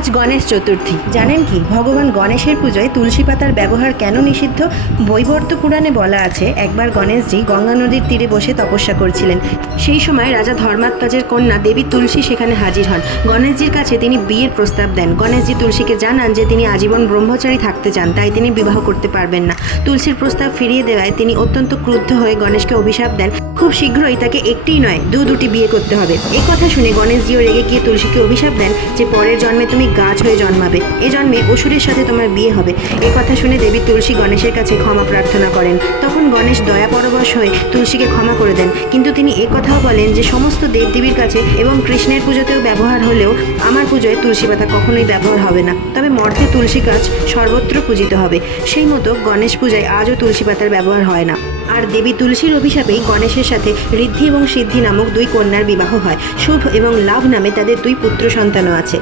আজ গণেশ চতুর্থী। জানেন কি ভগবান গণেশের পুজোয় তুলসী পাতার ব্যবহার কেন নিষিদ্ধ? বৈবর্ত পুরাণে বলা আছে, একবার গণেশজি গঙ্গা নদীর তীরে বসে তপস্যা করছিলেন। সেই সময় রাজা ধর্মাত্মাজের কন্যা দেবী তুলসী সেখানে হাজির হন। গণেশজির কাছে তিনি বিয়ের প্রস্তাব দেন। গণেশজি তুলসীকে জানান যে তিনি আজীবন ব্রহ্মচারী থাকতে চান, তাই তিনি বিবাহ করতে পারবেন না। তুলসীর প্রস্তাব ফিরিয়ে দেওয়ায় তিনি অত্যন্ত ক্রুদ্ধ হয়ে গণেশকে অভিশাপ দেন, খুব শীঘ্রই তাকে একটিই নয় দুটি বিয়ে করতে হবে। এই কথা শুনে গণেশজিও রেগে গিয়ে তুলসীকে অভিশাপ দেন যে পরের জন্মে তুমি গাছ হয়ে জন্মাবে, এ জন্মে অসুরের সাথে তোমার বিয়ে হবে। এই কথা শুনে দেবী তুলসী গণেশের কাছে ক্ষমা প্রার্থনা করেন। তখন গণেশ দয়া পরবশ হয়ে তুলসীকে ক্ষমা করে দেন, কিন্তু তিনি এ কথাও বলেন যে সমস্ত দেবদেবীর কাছে এবং কৃষ্ণের পুজোতেও ব্যবহার হলেও আমার পুজোয় তুলসী পাতা কখনোই ব্যবহার হবে না, তবে মর্তে তুলসী গাছ সর্বত্র পূজিত হবে। সেই মতো গণেশ পূজায় আজও তুলসী পাতার ব্যবহার হয় না। আর দেবী তুলসীর অভিশাপেই গণেশের সাথে ঋদ্ধি এবং সিদ্ধি নামক দুই কন্যার বিবাহ হয়। শুভ এবং লাভ নামে তাদের দুই পুত্র সন্তানও আছে।